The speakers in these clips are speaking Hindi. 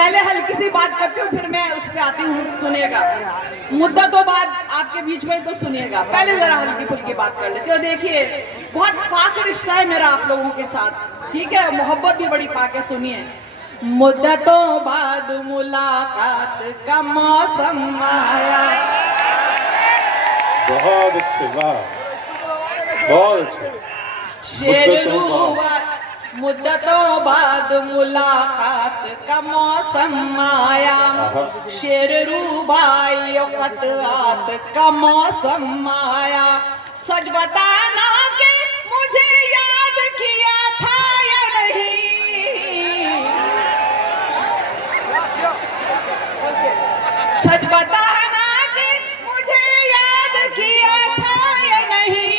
पहले हल्की सी बात करती हूँ, फिर मैं उस पर आती हूँ, सुनिएगा। मुद्दतों बाद आपके बीच में, तो सुनिएगा। पहले जरा हल्की फुल्की बात कर लेते हो। देखिए, बहुत पाक रिश्ता है मेरा आप लोगों के साथ, ठीक है, मोहब्बत भी बड़ी पाक है। सुनिए, मुद्दतों बाद मुलाकात का मौसम आया। बहुत अच्छे, वाह, बहुत अच्छे। मुद्दतों बाद मुलाकात का मौसम आया, शेर रूबाई कतआत का मौसम आया। सच बताना कि मुझे याद किया था या नहीं, सच बताना कि मुझे याद किया था या नहीं।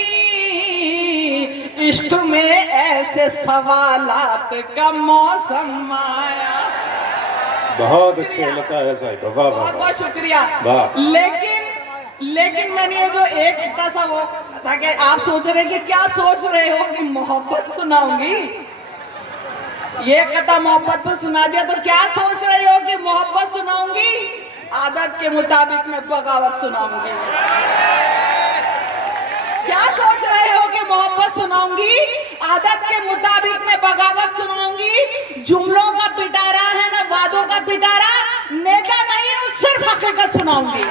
इश्क में ऐसे सवालात का मौसम आया। बहुत अच्छे लता है साहिबा, वाह वाह, बहुत बहुत शुक्रिया। वाह। लेकिन मैंने ये जो एक इतना सा वो था कि आप सोच रहे हैं कि क्या सोच रहे हो कि मोहब्बत सुनाऊंगी, ये कथा मोहब्बत पर सुना दिया तो क्या सोच रहे हो कि मोहब्बत सुनाऊंगी? आदत के मुताबिक मैं बगावत सुनाऊंगी। क्या सोच रहे हो कि मोहब्बत सुनाऊंगी? आदत के मुताबिक मैं बगावत सुनाऊंगी। जुमलों का पिटारा है ना, वादों का पिटारा। नेता नहीं हूँ, सिर्फ हकीकत सुनाऊंगी।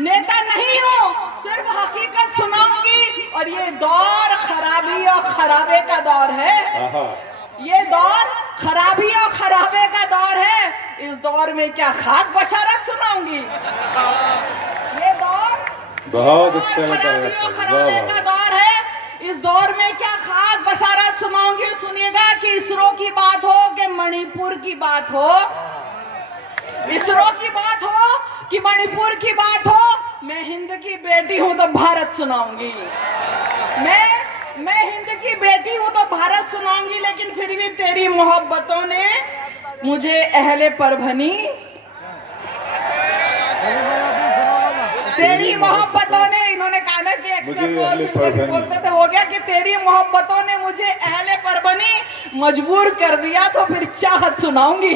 नेता नहीं हूँ, सिर्फ हकीकत सुनाऊंगी। और ये दौर खराबी और खराबे का दौर है। ये दौर खराबी और खराबे का दौर है। इस दौर में क्या खाक बशारत सुनाऊंगी? ये दौर बहुत अच्छा खराबी और खराबे का दौर है। इस दौर में क्या खास बशारत सुनाऊंगी? सुनिएगा कि इसरो की बात हो कि मणिपुर की बात हो, इसरो की बात हो कि मणिपुर की बात हो, मैं हिंद की बेटी हूं तो भारत सुनाऊंगी। मैं हिंद की बेटी हूं तो भारत सुनाऊंगी। लेकिन फिर भी तेरी मोहब्बतों ने मुझे अहले परभनी, तेरी मोहब्बतों ने, इन्होंने कहा ना कि बोलते थे, हो गया कि तेरी मोहब्बतों ने मुझे अहले परभनी मजबूर कर दिया तो फिर चाहत सुनाऊंगी।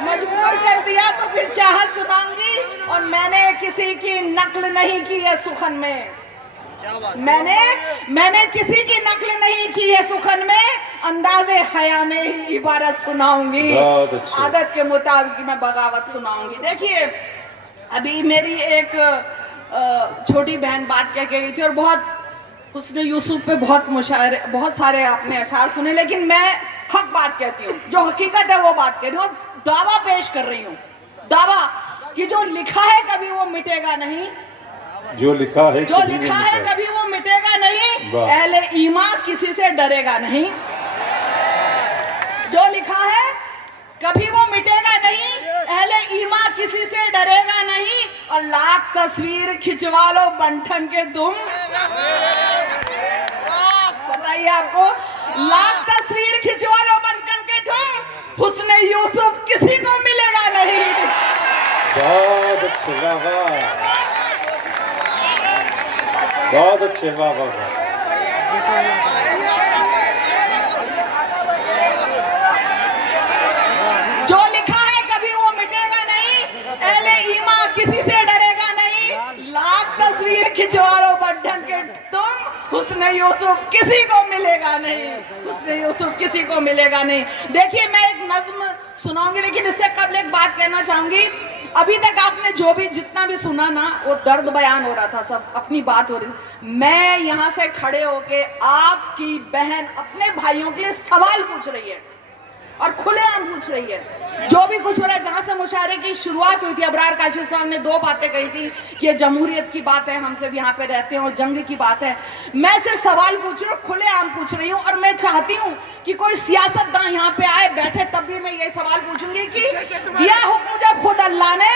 मजबूर कर दिया तो फिर चाहत सुनाऊंगी। और मैंने किसी की नकल नहीं की है सुखन में, मैंने किसी की नकल नहीं की है सुखन में, अंदाजे हया में ही इबारत सुनाऊंगी। आदत के मुताबिक मैं बगावत सुनाऊंगी। देखिए, अभी मेरी एक छोटी बहन बात कह गई थी और बहुत उसने यूसुफ पे बहुत सारे आपने अशार सुने, लेकिन मैं हक बात कहती हूँ, जो हकीकत है वो बात कह रही हूँ। दावा पेश कर रही हूँ, दावा कि जो लिखा है कभी वो मिटेगा नहीं, जो लिखा है कभी वो मिटेगा नहीं। अहले ईमान किसी से डरेगा नहीं, जो लिखा है कभी वो मिटेगा नहीं। अहले ईमान किसी से डरेगा नहीं। और लाख तस्वीर खिंचवा लो बंठन के तुम, बताइए आपको, लाख तस्वीर खिंचवा लो बंठन के तुम, हुस्न यूसुफ किसी को मिलेगा नहीं। बहुत अच्छे, वाह, बहुत अच्छे, वाह वाह वाह। जो लिखा है कभी वो मिटेगा नहीं। अहले ईमान किसी से डरेगा नहीं। लाख तस्वीर खिंचवा लो बंठन के तुम, हुस्न यूसुफ किसी को मिलेगा नहीं, हुस्न यूसुफ किसी को मिलेगा नहीं। देखिए, मैं एक नज्म सुनाऊंगी, लेकिन इससे कबल एक बात कहना चाहूंगी। अभी तक आपने जो भी जितना भी सुना ना, वो दर्द बयान हो रहा था, सब अपनी बात हो रही। मैं यहाँ से खड़े होके आपकी बहन अपने भाइयों के लिए सवाल पूछ रही है और खुलेआम पूछ रही है। जो भी कुछ हो रहा है, जहां से मुशायरे की शुरुआत हुई थी, अबरार काशी साहब ने 2 बातें कही थी कि ये जमहूरियत की बात है, हम सब यहाँ पे रहते हैं, और जंग की बात है। मैं सिर्फ सवाल पूछ रही हूँ, खुलेआम पूछ रही हूँ। और मैं चाहती हूँ कि कोई सियासतदान यहाँ पे आए, बैठे, तब भी मैं ये सवाल पूछूंगी कि दिया हुक्म जब खुद अल्लाह ने,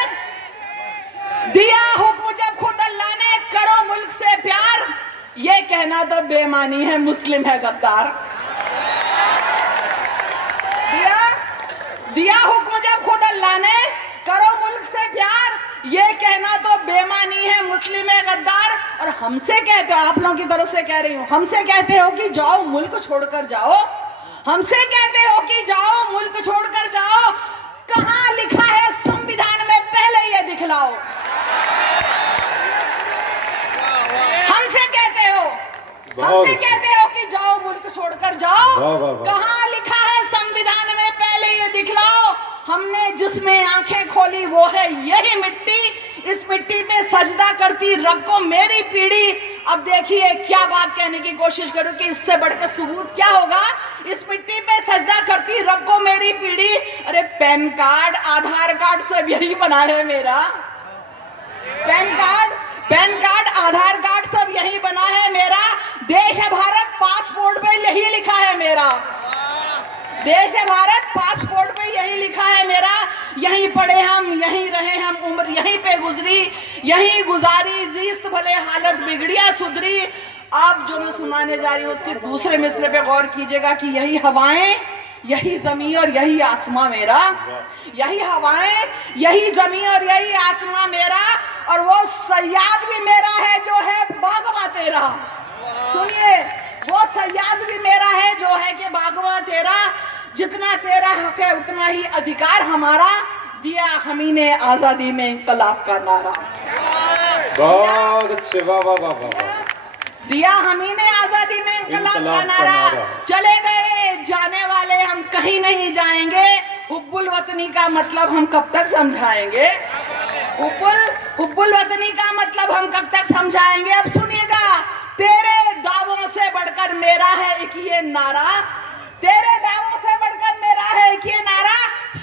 दिया हुक्म जब खुद अल्लाह ने, करो मुल्क से प्यार, ये कहना तो बेईमानी है, मुस्लिम है गद्दार। दिया हुक्म जब खुद अल्लाह ने, करो मुल्क से प्यार, ये कहना तो बेईमानी है, मुस्लिम है गद्दार। और हमसे कहते हो, आप लोगों की तरफ से कह रही हूँ, हमसे कहते हो कि जाओ मुल्क छोड़कर जाओ, हमसे कहते हो कि जाओ मुल्क छोड़कर जाओ, कहां लिखा है संविधान में, पहले ये दिखलाओ। हमसे कहते हो कि जाओ मुल्क छोड़कर जाओ, कहां लिखा है संविधान में, पहले ये दिखलाओ। हमने जिसमें आंखें खोली वो है यही मिट्टी, इस मिट्टी पे सजदा करती रब को मेरी पीढ़ी। अब देखिए क्या बात कहने की कोशिश करूं कि इससे बढ़कर सबूत क्या होगा। इस मिट्टी पे सजदा करती रब को मेरी पीढ़ी। अरे पैन कार्ड आधार कार्ड सब यही बना है मेरा, पैन कार्ड आधार कार्ड सब यही बना है मेरा। देश है भारत पासपोर्ट पे यही लिखा है मेरा, देश है भारत पासपोर्ट पे यही लिखा है मेरा। यहीं पढ़े हम, यहीं रहे हम, उम्र यहीं पे गुजरी, यहीं गुजारी, जीस्त भले हालत बिगड़िया सुधरी। आप जो मैं सुनाने जा रही हूँ उसके दूसरे मिसरे पे गौर कीजिएगा कि यही हवाएं, यही जमीन और यही आसमां मेरा, यही हवाएं, यही जमीन और यही आसमां मेरा। और वो सयाद भी मेरा है जो है बागवा तेरा। सुनिए, वो सयाद भी मेरा है जो है कि बागवा तेरा। जितना तेरा हक है उतना ही अधिकार हमारा, दिया हमी ने आजादी में इंकलाब का नारा। बहुत अच्छे, वाह वाह वाह वाह। दिया हमी ने आजादी में इंकलाब का नारा। चले गए जाने वाले हम कहीं नहीं जाएंगे, हुब्बुल वतनी का मतलब हम कब तक समझाएंगे, हुब्बुल वतनी का मतलब हम कब तक समझाएंगे। अब सुनिएगा, तेरे दावों से बढ़कर मेरा है एक ये नारा, तेरे दावों से बढ़कर मेरा है एक ये नारा,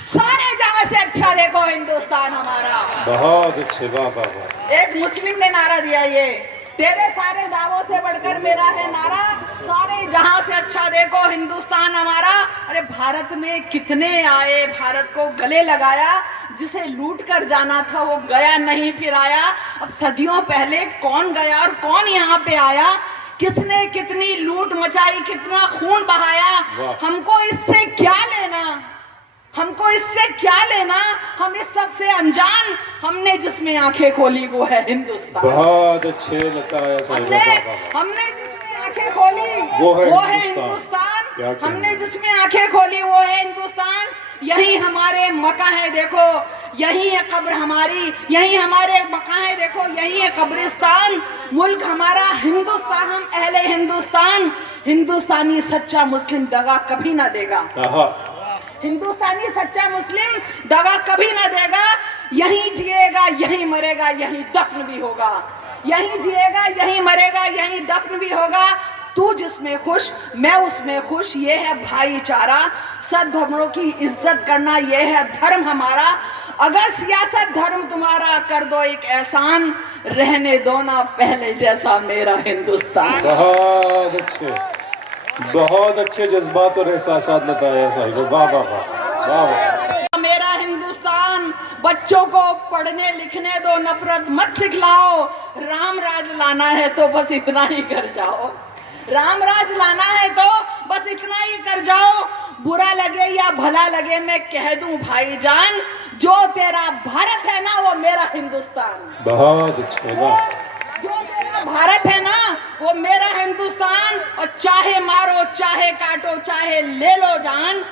सारे जहां से अच्छा देखो हिंदुस्तान हमारा। बहुत अच्छे, वाह वाह वाह। एक मुस्लिम ने नारा दिया ये, तेरे सारे दावों से बढ़कर मेरा है नारा, सारे जहां से अच्छा देखो हिंदुस्तान हमारा। अरे भारत में कितने आए, भारत को गले लगाया, जिसे लूट कर जाना था वो गया नहीं फिर आया। अब सदियों पहले कौन गया और कौन यहाँ पे आया, किसने कितनी लूट मचाई, कितना खून बहाया। हमको इससे क्या लेना, हमको इससे क्या लेना, हम इस सब से अनजान। हमने जिसमें आंखें खोली वो है हिंदुस्तान। बहुत अच्छे लगता है, हमने जिसमें आंखें खोली वो है हिंदुस्तान। हमने जिसमें आंखें खोली वो है हिंदुस्तान। यही हमारे मका है देखो, यही है कब्र हमारी, यही हमारे मका है देखो, यही है कब्रिस्तान। मुल्क हमारा हिंदुस्तान, हम अहले हिंदुस्तान। हिंदुस्तानी सच्चा मुस्लिम दगा कभी ना देगा, हिंदुस्तानी सच्चा मुस्लिम दगा कभी ना देगा। यहीं जिएगा यहीं मरेगा, यहीं दफन भी होगा, यहीं जिएगा यहीं मरेगा, यहीं दफन भी होगा। तू जिसमें खुश मैं उसमें खुश, ये है भाईचारा। सद्भावनाओं की इज्जत करना ये है धर्म हमारा। अगर सियासत धर्म तुम्हारा, कर दो एक एहसान, रहने दो ना पहले जैसा मेरा हिंदुस्तान। बहुत अच्छे जज्बात और एहसासात बताया साहिब, वाह वाह वाह वाह वाह। मेरा हिंदुस्तान, बच्चों को पढ़ने लिखने दो, नफरत मत सिखलाओ। राम राज लाना है तो बस इतना ही कर जाओ, राम राज लाना है तो बस इतना ही कर जाओ। बुरा लगे या भला लगे मैं कह दूं भाईजान, जो तेरा भारत है ना वो मेरा हिंदुस्तान। बहुत अच्छे, जो तेरा भारत है ना वो मेरा हिंदुस्तान। और चाहे मारो चाहे काटो चाहे ले लो जान,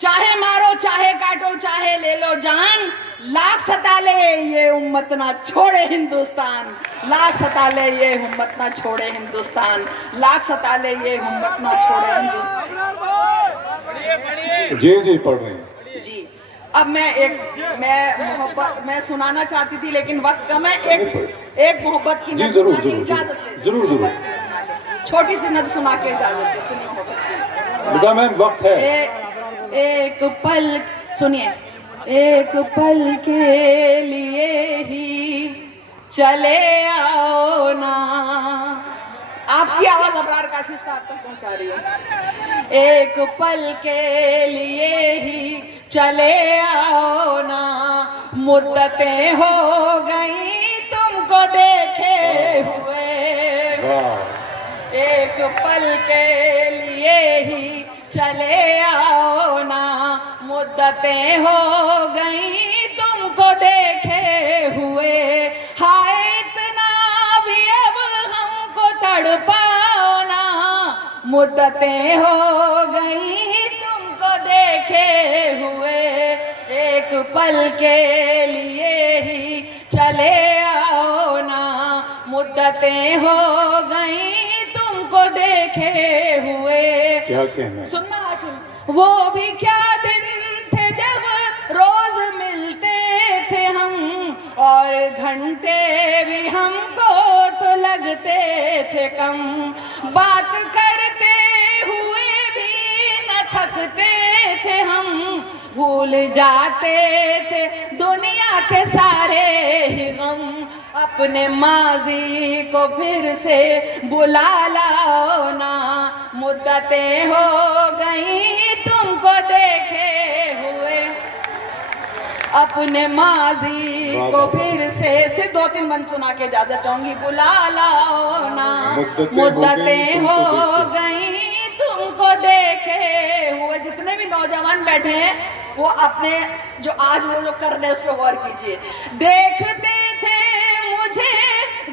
चाहे मारो चाहे काटो चाहे ले लो जान। लाख सता ले ये उम्मत ना छोड़े हिंदुस्तान, लाख सता ले ये उम्मत ना छोड़े हिंदुस्तान, लाख सता ले ये उम्मत ना छोड़े हिंदुस्तान। जी जी पढ़ रही हैं जी। अब मैं सुनाना चाहती थी लेकिन वक्त कम है। एक मोहब्बत की नज़्म सुना के इजाजत दे, जरूर छोटी सी नज़्म सुना के इजाजत दे, सुनिए बेटा मैम वक्त है। एक पल सुनिए, एक पल के लिए ही चले आओ ना। आपकी आवाज अबरार काशिफ साहब तक पहुंचा रही है। एक पल के लिए ही चले आओ ना, मुद्दतें हो गई तुमको देखे हुए। एक पल के लिए ही चले आओ ना, मुद्दतें हो गई तुमको देखे हुए। हाय इतना भी अब हमको तड़पाओ ना, मुद्दतें हो गई देखे हुए, एक पल के लिए ही चले आओ ना, मुद्दतें हो गई तुमको देखे हुए। क्या कहना? सुनना आशुल, वो भी क्या दिन थे जब रोज मिलते थे हम, और घंटे भी हमको तो लगते थे कम, बात करते हुए भी न थकते थे हम, भूल जाते थे दुनिया के सारे ही गम, अपने माजी को फिर से बुला लाओ ना, मुद्दतें हो गई तुमको देखे हुए, अपने माजी को फिर से सिर्फ 2-3 बंद सुना के इजाजत चाहूंगी। बुला लाओ ना, मुद्दतें हो गई तुमको देखे हुए। जितने भी नौजवान बैठे हैं वो अपने जो आज वो लोग कर रहे हैं उस पर गौर कीजिए। देखते थे मुझे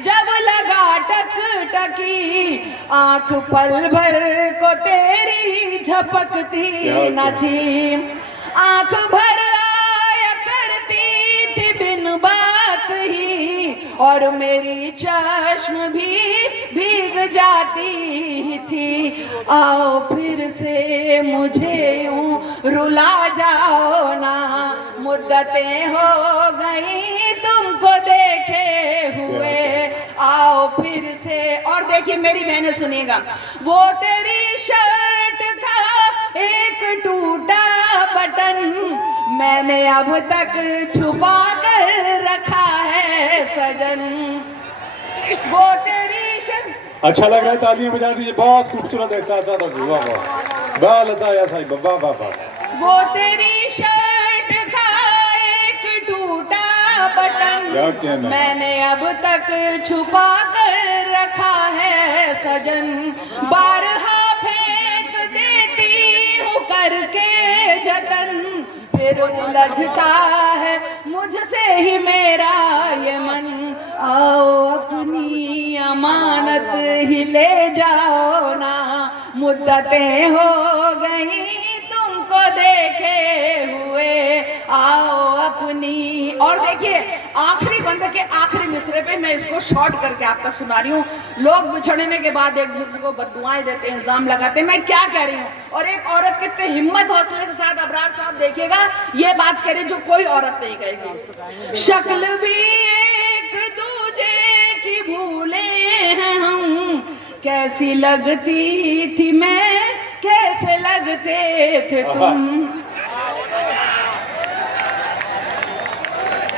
जब लगा टकटकी, आंख पल भर को तेरी झपकती न थी, आंख भर आया करती थी बिन बात ही, और मेरी चश्म भी भीग जाती ही थी। आओ फिर से मुझे यूं रुला जाओ ना, मुद्दतें हो गई तुमको देखे हुए, आओ फिर से। और देखिए मेरी बहनें सुनिएगा, वो तेरी शर्ट का एक टूटा बटन मैंने अब तक छुपा कर रखा है सजन, वो तेरी शर्ट। अच्छा लग रहा है, तालियां बजा दीजिए। बहुत खूबसूरत एहसास और वाह वाह वाह लताया साहिब, वाह वाह वाह। वो तेरी शर्ट का एक टूटा बटन मैंने अब तक छुपा कर रखा है सजन, बारहा फेंक देती हूँ करके जतन, फिर उलझता है मुझसे ही मेरा ये मन, आओ अपनी अमानत ही ले जाओ ना, मुद्दतें हो गई तुमको देखे हुए, आओ अपनी। और देखिए आखिरी बंद के आखिरी मिसरे पे मैं इसको शॉर्ट करके आप तक सुना रही हूँ। लोग बिछड़ने के बाद एक दूसरे को बददुआएं देते हैं, इल्जाम लगाते हैं, मैं क्या कह रही हूँ। और एक औरत कितने हिम्मत हौसले के साथ अबरार साहब देखिएगा ये बात करे जो कोई औरत नहीं कहेगी। शक्ल भी एक दूजे की भूले हैं हम, कैसी लगती थी मैं कैसे लगते थे तुम,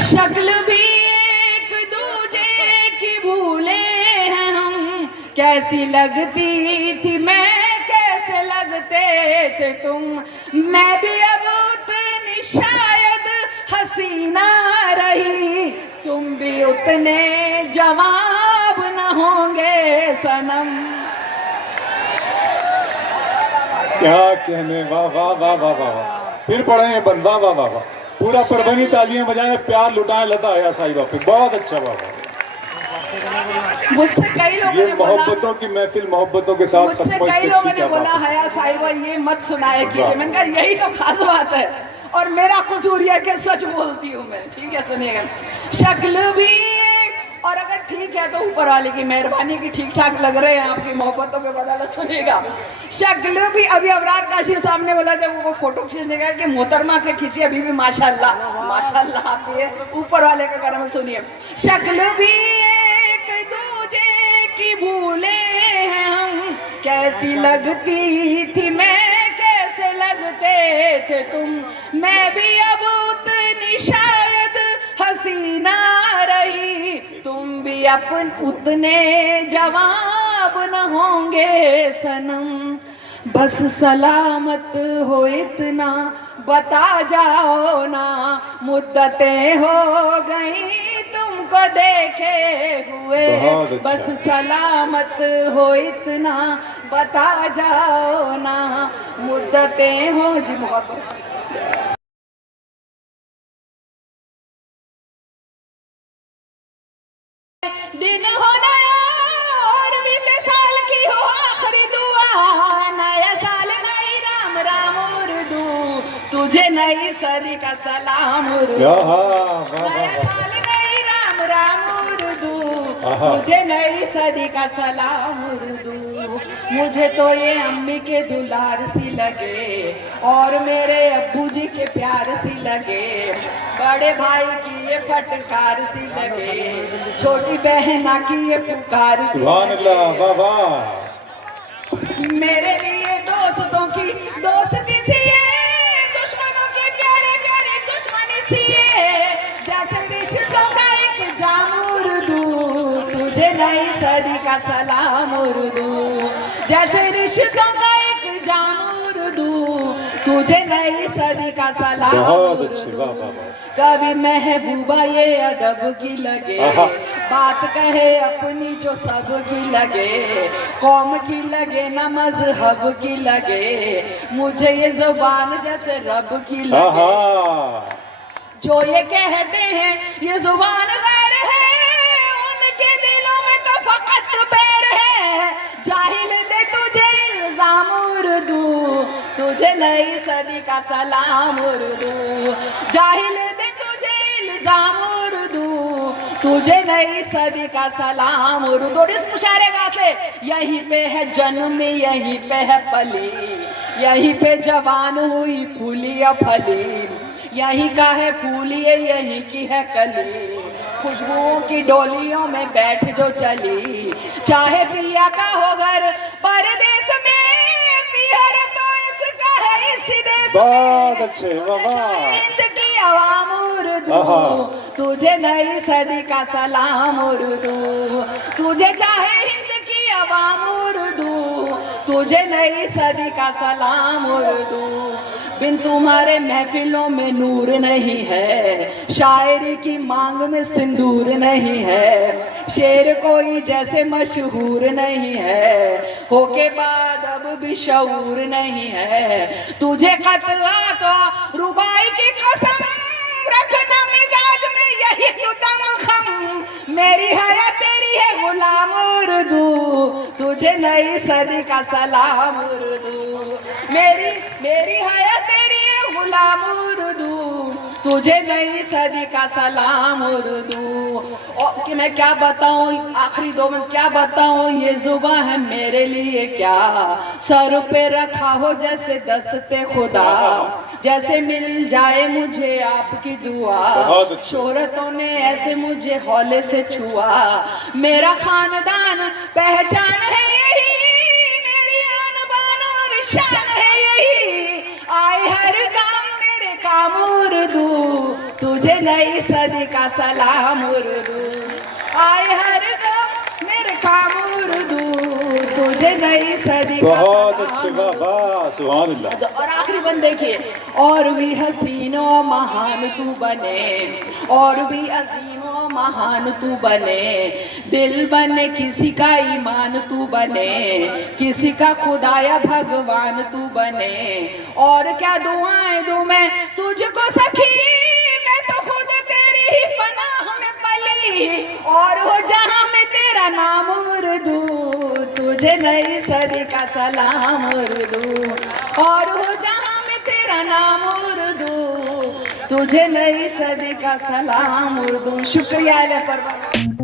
शक्ल भी एक दूजे की भूले हैं हम, कैसी लगती थी मैं कैसे लगते थे तुम, मैं भी अब उतनी शायद हसीना रही, तुम भी उतने जवाब न होंगे सनम। क्या कहने, वाह वाह वाह वाह वाह। फिर पढ़े हैं बंद, वाह वाह वाह वाह। पूरा परभनी तालियां बजाएं, प्यार लुटाएं लता आया साहिबा पे, बहुत अच्छा वाह। मुझसे कई लोगों ये ने बोला, मोहब्बतों की महफिल मोहब्बतों के साथ, मुझसे कई लोगों ने बोला हया साहिबा ये मत सुनाया कीजिए। मैंने कहा यही तो खास बात है, और मेरा कसूर यह कि सच बोलती हूँ मैं। ठीक है सुनिएगा, शक्ल भी, और अगर ठीक है तो ऊपर वाले की मेहरबानी की ठीक ठाक लग रहे हैं आपकी मोहब्बतों पे बदौलत। सुनिएगा, शक्ल भी, अभी अबरार काशी सामने बोला जब वो फोटो खींचने गया कि मोहतरमा के खींची, अभी भी माशाल्लाह माशाल्लाह आप ये ऊपर वाले का करम। सुनिए, शक्ल भी एक दूजे की भूले हैं हम, कैसी लगती थी मैं कैसे लगते थे तुम, मैं भी अब उतनी शायद हसीना रही, तुम भी अपन उतने जवाब न होंगे सनम, बस सलामत हो इतना बता जाओ ना, मुद्दतें हो गई तुमको देखे हुए, अच्छा। बस सलामत हो इतना बता जाओ ना, मुद्दतें हो। जी बहुत दिन हो नया और बीते साल की हो आखिरी दुआ, नया साल नई राम राम उर्दू, नई सदी का सलाम उर्दू। क्या वाह वाह नया वाह साल नई राम राम उर्दू, आहा। मुझे नई सदी का सलाम उर्दू। मुझे तो ये अम्मी के दुलार सी लगे और मेरे अब्बू जी के प्यार सी लगे, बड़े भाई की ये फटकार सी लगे, छोटी बहना की ये पुकार सी सुभान अल्लाह, लगे। वाह वाह। मेरे लिए दोस्तों की दोस्ती सी है, दुश्मनों की प्यारे प्यारे दुश्मनी सी है, जैसे रिश्तों का एक जाम उर्दू, तुझे नई सदी का सलाम उर्दू। जैसे रिश्तों का एक जाम उर्दू, तुझे नई सदी का सलाम बहुत अच्छे, उर्दू। वाह वाह वाह। कभी महबूबा ये अदब की लगे, आहा। बात कहे अपनी जो सब की लगे, कौम की लगे न मजहब की लगे, मुझे ये जुबान जैसे रब की लगे। आहा। जो ये कहते हैं ये जुबान गैर है, उनके दिलों में तो फकत बैर है, जाहिल दे तुझे इल्जाम उर्दू, तुझे नई सदी का सलाम उर्दू। जाहिल दे तुझे इल्जाम उर्दू, तुझे नई सदी का सलाम उर्दू। और इस मुशायरे का से यहीं पे है जन्म, यहीं पे है पली, यहीं पे जवान हुई फूली या फली, यहीं का है फूलिए यहीं की है कली, खुशबुओं की डोलियों में बैठ जो चली, चाहे पिया का हो घर परदेश में, पियर तो इसका है इसी देश बहुत में। अच्छे, वाह वाह। हिंद की आवाम उर्दू, आहा। तुझे नई सदी का सलाम उर्दू। तुझे चाहे हिंद की आवाम उर्दू, तुझे नई सदी का सलाम उर्दू। बिन तुम्हारे महफिलों में नूर नहीं है, शायरी की मांग में सिंदूर नहीं है, शेर कोई जैसे मशहूर नहीं है, होके बाद अब भी शऊर नहीं है। तुझे कतला तो रुबाई की कसम, रखना मिजाज में यही तुम, मेरी हया तेरी है गुलाम उर्दू, तुझे नई सदी का सलाम उर्दू। मेरी हया तेरी है गुलाम उर्दू, तुझे नई सदी का सलाम उर्दू। और कि मैं क्या बताऊं, आखिरी 2 मिनट क्या बताऊं, ये जुबान है मेरे लिए क्या, सर पे रखा हो जैसे दस्ते खुदा, जैसे मिल जाए मुझे आपकी दुआ, बहुत अच्छे। शोहरतों ने ऐसे मुझे हौले से छुआ, मेरा खानदान पहचान है यही, मेरी आन बान और शान है यही, आए हर काम मेरे काम उर्दू, तुझे नई सदी का सलाम उर्दू। आए हर काम मेरे काम उर्दू, तुझे नई सदी का बहुत सलाम अच्छे, वाह वाह, सुभान अल्लाह। और आखिरी बंद देखिए, और भी हसीनो महान तू बने, और भी अजीमो महान तू बने, दिल बने किसी का ईमान तू बने, किसी का खुदाया भगवान तू बने, और क्या दुआएं दूं मैं तुझको सखी, मैं तो खुद तेरी ही पनाह में पली, और हो जहां में तेरा नाम उर्दू, तुझे नई सदी का सलाम उर्दू, और हो जहां में तेरा नाम उर्दू, तुझे नई सदी का सलाम उर्दू। शुक्रिया परवान।